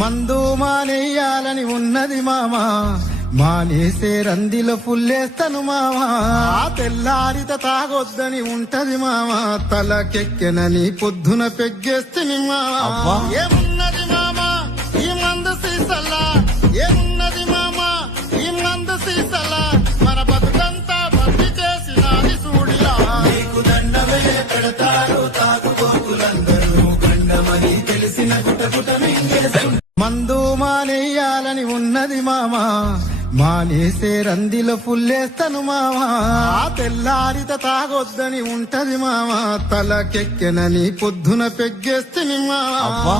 మందు మానేయాలని ఉన్నది మామా, మానేసే రందిలో పుల్లేస్తాను మామా. తెల్లారిత తాగొద్దని ఉంటది మామా, తలకెక్కెనని పొద్దున పెగ్గేస్తుంది మామా. ఏమున్నది మామా ఈ మందు సీసల్లా, ఏమున్నది మామా ఈ మందు సీసల్లా, మన బతుకంతా బంది చేసినది సూడిలా. నీకు దండమే పెడతారు తాగుబోతులందరూ, గండమని తెలిసిన గుటగుట మింగేస్తారు. మందు మానేయాలని ఉన్నది మామా, మానేసే రందిలో పుల్లేస్తాను మామా. తెల్లారిత తాగొద్దని ఉంటది మామా, తలకెక్కెనని పొద్దున పెగ్గేస్తుంది మామా.